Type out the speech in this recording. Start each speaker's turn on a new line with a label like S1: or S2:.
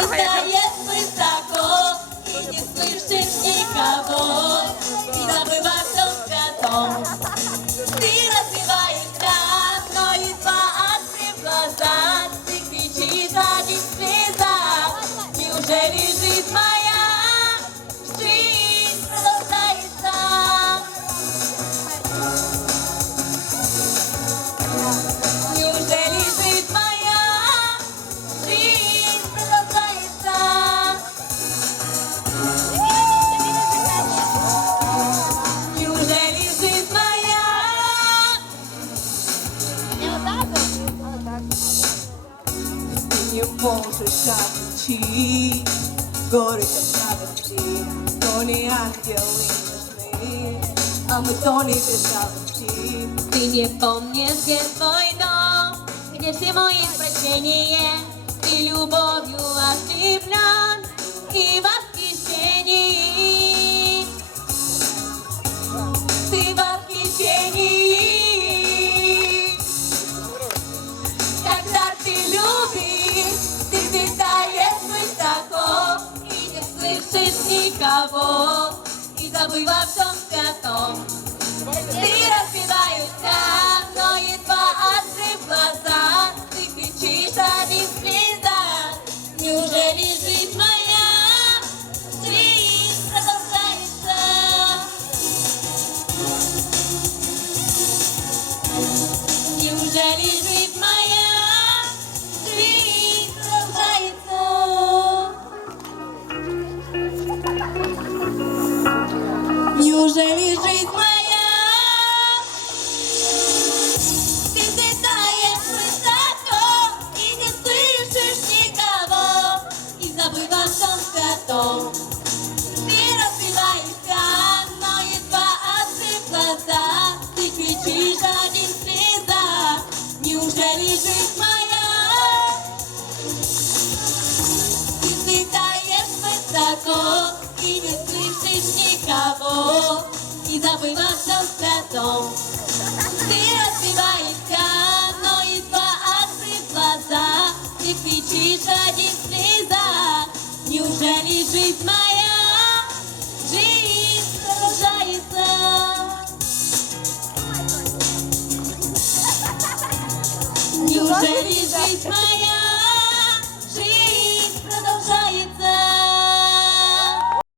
S1: Взлетаешь высоко и не слышишь никого И забываешь о святом Ты развиваешься, но едва открыв глаза Ты кричишь один слеза Неужели жизнь моя,
S2: не можешь обучить горечь от радости, то не ангел и не мы, а мы то не беззаботи.
S1: Ты не помнишь, где твой дом, где всему есть прощение. Ты любовью ослеплен и в и забыв о всем святом. Ты разбиваешься, но едва открыв глаза, ты кричишь один слеза. Неужели жизнь моя, жизнь продолжается? Неужели жизнь Неужели жизнь моя? Ты взлетаешь высоко и не слышишь никого, и забыв о всем святом. Ты разбиваешься, но едва открыв глаза, ты кричишь один слеза. Неужели жизнь моя? Ты всем святом. Ты разбиваешься, но едва открыв глаза, ты кричишь один слеза. Неужели жизнь моя, жизнь продолжается? Неужели жизнь моя,